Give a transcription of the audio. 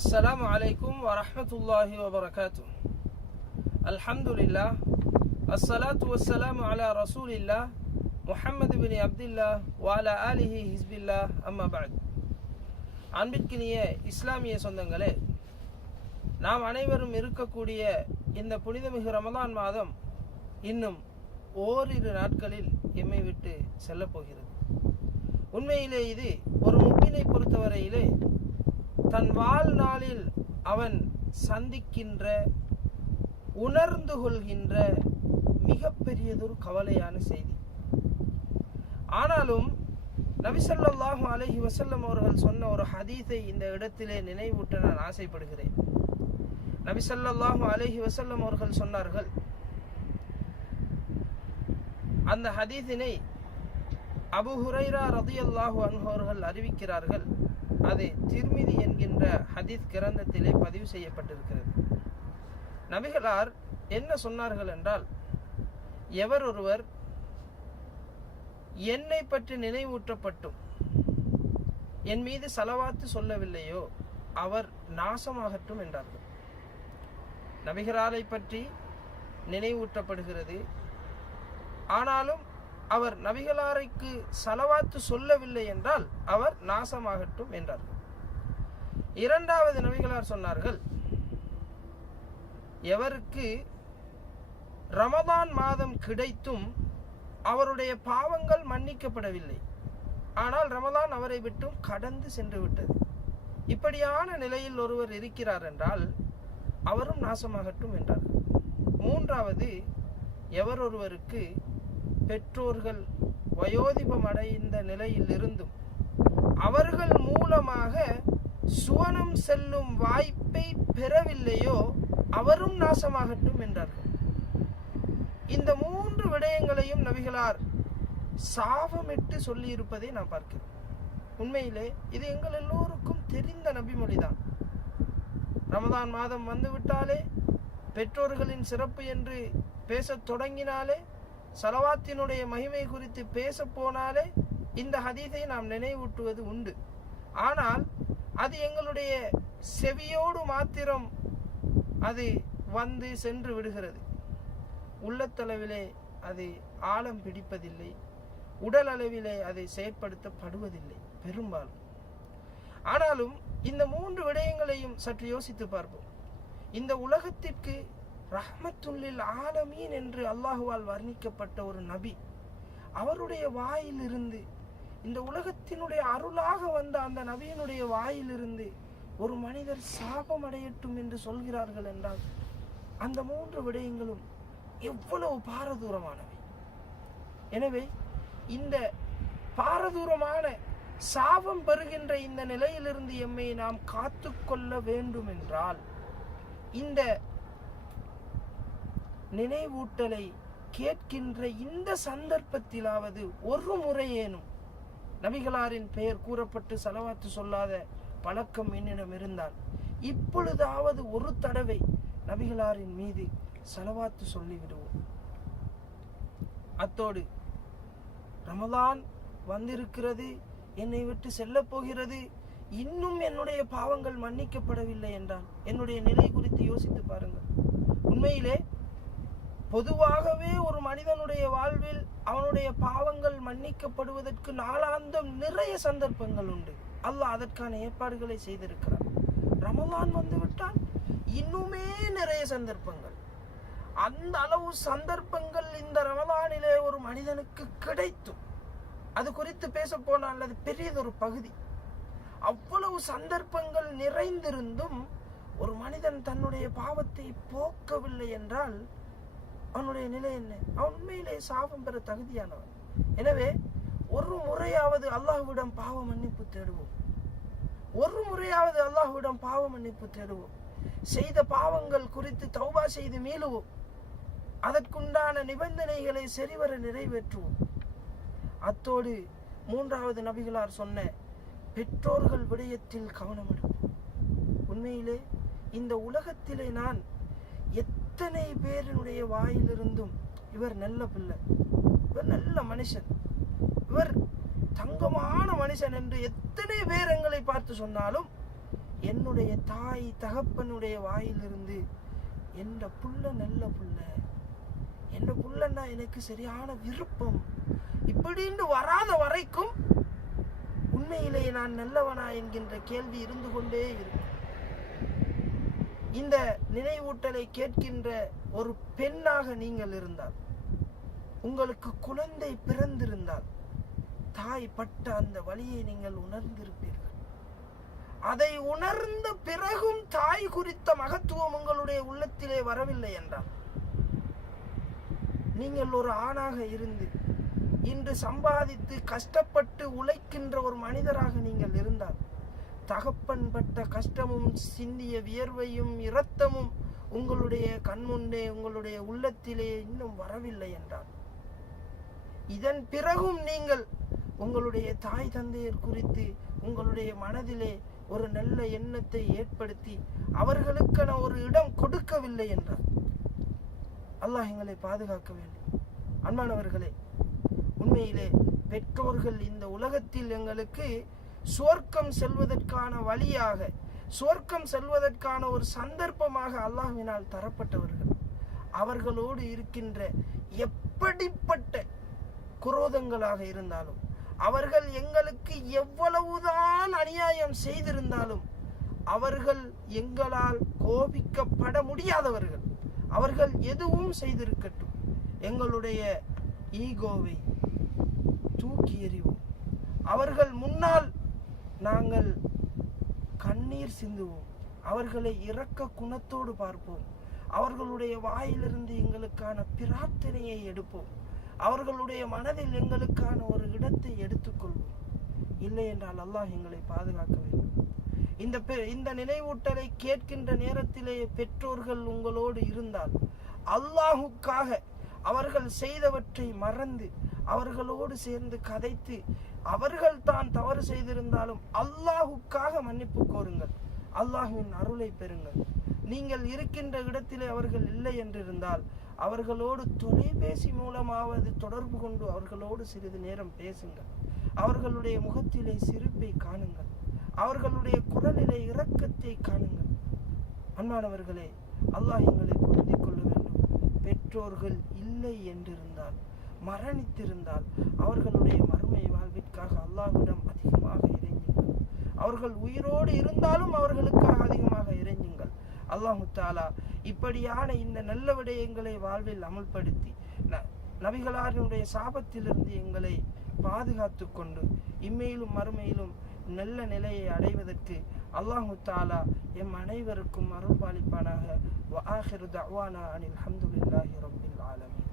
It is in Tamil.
السلام عليكم ورحمة الله وبركاته. الحمد لله الصلاة والسلام على رسول الله محمد بن عبد الله وعلى آله حزب الله أما بعد. அன்பிற்கினிய இஸ்லாமிய சொந்தங்களே, நாம் அனைவரும் இருக்கக்கூடிய இந்த புனிதமிகு ரமதான் மாதம் இன்னும் ஓரிரு நாட்களில் எம்மை விட்டு செல்லப் போகிறது. உண்மையிலே இது ஒரு முஃமினை பொறுத்தவரையிலே தன் வாழ்நாளில் அவன் சந்திக்கின்ற, உணர்ந்து கொள்கின்ற மிகப்பெரியதொரு கவலையான செய்தி. ஆனாலும் நபி ஸல்லல்லாஹு அலைஹி வஸல்லம் அவர்கள் சொன்ன ஒரு ஹதீஸை இந்த இடத்திலே நினைவூட்ட நான் ஆசைப்படுகிறேன். நபி ஸல்லல்லாஹு அலைஹி வஸல்லம் அவர்கள் சொன்னார்கள், அந்த ஹதீஸினை அபூ ஹுரைரா ரலியல்லாஹு அன்ஹு அவர்கள் அறிவிக்கிறார்கள். அது திர்மிதி என்கின்ற ஹதீஸ் கிரந்தத்திலே பதிவு செய்யப்பட்டிருக்கிறது. நபிகளார் என்ன சொன்னார்கள் என்றால், எவர் ஒருவர் என்னை பற்றி நினைவூட்டப்பட்டும் என் மீது ஸலவாத்து சொல்லவில்லையோ அவர் நாசமாகட்டும் என்றார்கள். நபிகளாரை பற்றி நினைவூட்டப்படுகிறது, ஆனாலும் அவர் நபிகளாருக்கு ஸலவாத்து சொல்லவில்லை என்றால் அவர் நாசமாகட்டும் என்றார்கள். இரண்டாவது நபிகளார் சொன்னார்கள், எவருக்கு ரமதான் மாதம் கிடைத்தும் அவருடைய பாவங்கள் மன்னிக்கப்படவில்லை, ஆனால் ரமதான் அவரை விட்டும் கடந்து சென்று விட்டது, இப்படியான நிலையில் ஒருவர் இருக்கிறார் என்றால் அவரும் நாசமாகட்டும் என்றார்கள். மூன்றாவது, எவர் ஒருவருக்கு பெற்றோர்கள் வயோதிபம் அடைந்த நிலையில் இருந்தும் அவர்கள் மூலமாக சுவனம் செல்லும் வாய்ப்பை பெறவில்லையோ அவரும் நாசமாகட்டும் என்றார்கள். இந்த மூன்று விடயங்களையும் நபிகளார் சாபமிட்டு சொல்லி இருப்பதை நாம் பார்க்கிறோம். உண்மையிலே இது எங்கள் எல்லோருக்கும் தெரிந்த நபிமொழிதான். ரமதான் மாதம் வந்துவிட்டாலே, பெற்றோர்களின் சிறப்பு என்று பேசத் தொடங்கினாலே, ஸலவாத்தினுடைய மகிமை குறித்து பேச போனாலே இந்த ஹதீஸை நாம் நினைவூட்டுவது உண்டு. ஆனால் அது எங்களுடைய செவியோடு மாத்திரம் அது வந்து சென்று விடுகிறது. உள்ளத்தளவிலே அது ஆழம் பிடிப்பதில்லை, உடல் அளவிலே அதை செயற்படுத்தப்படுவதில்லை பெரும்பாலும். ஆனாலும் இந்த மூன்று விடயங்களையும் சற்று யோசித்து பார்ப்போம். இந்த உலகத்திற்கு ரஹ்மத்துல்லில் ஆலமீன் என்று அல்லாஹுவால் வர்ணிக்கப்பட்ட ஒரு நபி, அவருடைய வாயிலிருந்து, இந்த உலகத்தினுடைய அருளாக வந்த அந்த நபியினுடைய வாயிலிருந்து ஒரு மனிதர் சாபம் அடையட்டும் என்று சொல்கிறார்கள் என்றால் அந்த மூன்று விடயங்களும் எவ்வளவு பாரதூரமானவை. எனவே இந்த பாரதூரமான சாபம் பெறுகின்ற இந்த நிலையிலிருந்து எம்மை நாம் காத்து கொள்ள வேண்டும் என்றால் இந்த நினைவூட்டலை கேட்கின்ற இந்த சந்தர்ப்பத்திலாவது ஒரு முறையேனும் நபிகளாரின் பெயர் கூறப்பட்டு ஸலவாத்து சொல்லாத பழக்கம் என்னிடம் இருந்தால் இப்பொழுதாவது ஒரு தடவை நபிகளாரின் மீது ஸலவாத்து சொல்லிவிடுவோம். அத்தோடு ரமதான் வந்திருக்கிறது, என்னை விட்டு செல்ல போகிறது, இன்னும் என்னுடைய பாவங்கள் மன்னிக்கப்படவில்லை என்றால் என்னுடைய நிலை குறித்து யோசித்து பாருங்கள். உண்மையிலே பொதுவாகவே ஒரு மனிதனுடைய வாழ்வில் அவனுடைய பாவங்கள் மன்னிக்கப்படுவதற்கு நாளாந்தம் நிறைய சந்தர்ப்பங்கள் உண்டு. அல்லாஹ் அதற்கான ஏற்பாடுகளை செய்திருக்கிறார். ரமலான் வந்துவிட்டால் இன்னுமே நிறைய சந்தர்ப்பங்கள், அந்த அளவு சந்தர்ப்பங்கள் இந்த ரமலானிலே ஒரு மனிதனுக்கு கிடைத்தும், அது குறித்து பேச போனால் அது பெரியதொரு பகுதி. அவ்வளவு சந்தர்ப்பங்கள் நிறைந்திருந்தும் ஒரு மனிதன் தன்னுடைய பாவத்தை போக்கவில்லை என்றால் அவனுடைய நிலை என்ன? அவன் உண்மையிலே சாபம் பெற தகுதியானவன். எனவே ஒரு முறையாவது அல்லாஹ்விடம் பாவ மன்னிப்பு தேடுவோம். ஒரு முறையாவது அல்லாஹ்விடம் பாவ மன்னிப்பு தேடுவோம். செய்த பாவங்கள் குறித்து தௌபா செய்து மீளுவோம். அதற்குண்டான நிபந்தனைகளை சரிவர நிறைவேற்றுவோம். அத்தோடு மூன்றாவது நபிகளார் சொன்ன பெற்றோர்கள் விடயத்தில் கவனம் எடுப்போம். உண்மையிலே இந்த உலகத்திலே நான் எத்தனை பேரினுடைய வாயிலிருந்தும் இவர் நல்ல பிள்ளை, இவர் நல்ல மனுஷன், இவர் தங்கமான மனுஷன் என்று எத்தனை பேர் எங்களை பார்த்து சொன்னாலும் என்னுடைய தாய் தகப்பனுடைய வாயிலிருந்து என்ற புள்ள நல்ல புள்ள, என்ற புள்ளன்னா எனக்கு சரியான விருப்பம் இப்படின்னு வராத வரைக்கும் உண்மையிலே நான் நல்லவனா என்கின்ற கேள்வி இருந்து கொண்டே இருக்கும். இந்த நினைவூட்டலை கேட்கின்ற ஒரு பெண்ணாக நீங்கள் இருந்தால், உங்களுக்கு குழந்தை பிறந்திருந்தால், தாய் பட்ட அந்த வலியை நீங்கள் உணர்ந்திருப்பீர்கள். அதை உணர்ந்த பிறகும் தாய் குறித்த மகத்துவம் உங்களுடைய உள்ளத்திலே வரவில்லை என்றால், நீங்கள் ஒரு ஆணாக இருந்து இன்று சம்பாதித்து கஷ்டப்பட்டு உழைக்கின்ற ஒரு மனிதராக நீங்கள் இருந்தால், தகப்பன் பட்ட கஷ்டமும் சிந்திய வியர்வையும் இரத்தமும் உங்களுடைய கண்முன்னே உங்களுடைய உள்ளத்திலே இன்னும் வரவில்லை என்றால், இதன் பிறகும் நீங்கள் உங்களுடைய தாய் தந்தையர் குறித்து உங்களுடைய மனதிலே ஒரு நல்ல எண்ணத்தை ஏற்படுத்தி அவர்களுக்கென ஒரு இடம் கொடுக்கவில்லை என்றால், அல்லாஹ் எங்களை பாதுகாக்க வேண்டும். அன்பானவர்களே, உண்மையிலே பெற்றோர்கள் இந்த உலகத்தில் எங்களுக்கு சுவர்க்கம் செல்வதற்கான வழியாக, சுவர்க்கம் செல்வதற்கான ஒரு சந்தர்ப்பமாக அல்லாஹ்வினால் தரப்பட்டவர்கள். அவர்களோடு இருக்கின்ற எப்படிப்பட்ட குரோதங்களாக இருந்தாலும், அவர்கள் எங்களுக்கு எவ்வளவுதான் அநியாயம் செய்திருந்தாலும், அவர்கள் எங்களால் கோபிக்கப்பட முடியாதவர்கள். அவர்கள் எதுவும் செய்திருக்கட்டும், எங்களுடைய ஈகோவை தூக்கி எறிவோம். அவர்கள் முன்னால் நாங்கள் கண்ணீர் சிந்துவோம். அவர்களை இரக்க குணத்தோடு பார்ப்போம். அவர்களுடைய வாயிலிருந்து எங்களுக்கான பிரார்த்தனையை எடுப்போம். அவர்களுடைய மனதில் எங்களுக்கான ஒரு இடத்தை எடுத்துக்கொள்வோம். இல்லை என்றால் அல்லாஹ் எங்களை பாதுகாக்க வேண்டும். இந்த நினைவூட்டலை கேட்கின்ற நேரத்திலே பெற்றோர்கள் உங்களோடு இருந்தால், அல்லாஹுக்காக அவர்கள் செய்தவற்றை மறந்து அவர்களோடு சேர்ந்து கதைத்து, அவர்கள் தான் தவறு செய்திருந்தாலும் அல்லாஹுக்காக மன்னிப்பு கோருங்கள். அல்லாஹ்வின் அருளை பெறுங்கள். நீங்கள் இருக்கின்ற இடத்திலே அவர்கள் இல்லை என்றிருந்தால், அவர்களோடு தொலைபேசி மூலமாவது தொடர்பு கொண்டு அவர்களோடு சிறிது நேரம் பேசுங்கள். அவர்களுடைய முகத்திலே சிரிப்பை காணுங்கள். அவர்களுடைய குரலிலே இரக்கத்தை காணுங்கள். அன்பானவர்களே, அல்லாஹ் எங்களை பொருந்திக் கொள்ள வேண்டும். பெற்றோர்கள் இல்லை என்றிருந்தால், மரணித்திருந்தால், அவர்களுடைய மறுமை வாழ்விற்காக அல்லாஹ்விடம் அதிகமாக இறைஞ்சுங்கள். அவர்கள் உயிரோடு இருந்தாலும் அவர்களுக்காக அதிகமாக இறைஞ்சுங்கள். அல்லாஹ் தஆலா இப்படியான இந்த நல்ல விடயங்களை வாழ்வில் அமல்படுத்தி நபிகளாரினுடைய சாபத்திலிருந்து எங்களை பாதுகாத்து கொண்டு இம்மையிலும் மறுமையிலும் நல்ல நிலையை அடைவதற்கு அல்லாஹ் தஆலா எம் அனைவருக்கும் அருள் பாலிப்பானாக. வ ஆகிரு தஅவானா அனில் ஹம்துலில்லாஹி ரப்பில் ஆலமீன்.